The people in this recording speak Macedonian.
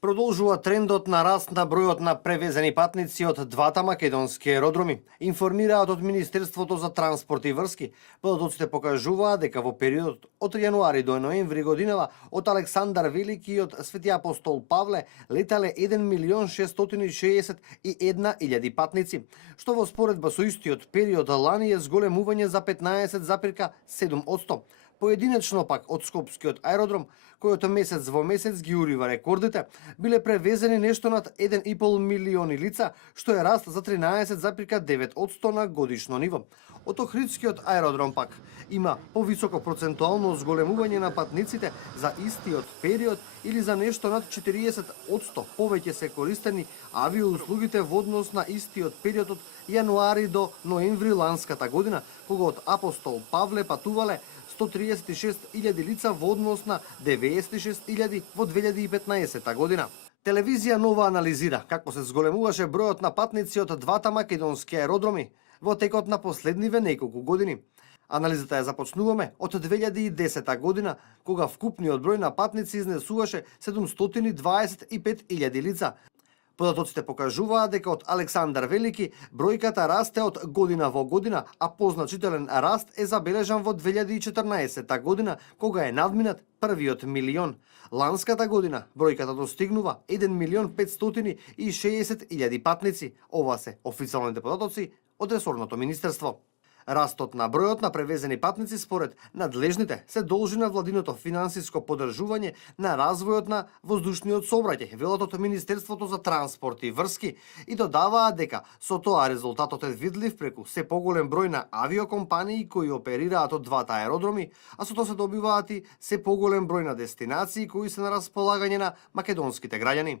Продолжува трендот на раст на бројот на превезени патници од двата македонски аеродроми, информираат од Министерството за транспорт и врски. Податоците покажуваат дека во периодот од јануари до ноември годинава од Александар Велики и од Свети Апостол Павле летале 1.061.000 патници, што во споредба со истиот период лани е зголемување за 15,7%. Поединечно пак од Скопскиот аеродром, којот месец во месец ги урива рекордите, биле превезени нешто над 1,5 милиони лица, што е раст за 13,9% на годишно ниво. Од Охридскиот аеродром пак има повисоко процентуално зголемување на патниците за истиот период или за нешто над 40% повеќе се користени авиоуслугите во однос на истиот период од јануари до ноември ланската година, кога од Апостол Павле патувале 136.000 лица во однос на 96.000 во 2015 година. Телевизија Нова анализира како се зголемуваше бројот на патници од двата македонски аеродроми во текот на последниве неколку години. Анализата ја започнуваме од 2010 година, кога вкупниот број на патници изнесуваше 725.000 лица. Податоците покажуваат дека од Александар Велики бројката расте од година во година, а позначителен раст е забележан во 2014 година, кога е надминат првиот милион. Ланската година бројката достигнува 1.560.000 патници. Ова се официјалните податоци од ресорното министерство. Растот на бројот на превезени патници според надлежните се должи на владиното финансиско поддржување на развојот на воздушниот сообраќај, велат од Министерството за транспорт и врски, и додаваат дека со тоа резултатот е видлив преку се поголем број на авиокомпании кои оперираат од двата аеродроми, а со тоа се добиваат и се поголем број на дестинации кои се на располагање на македонските граѓани.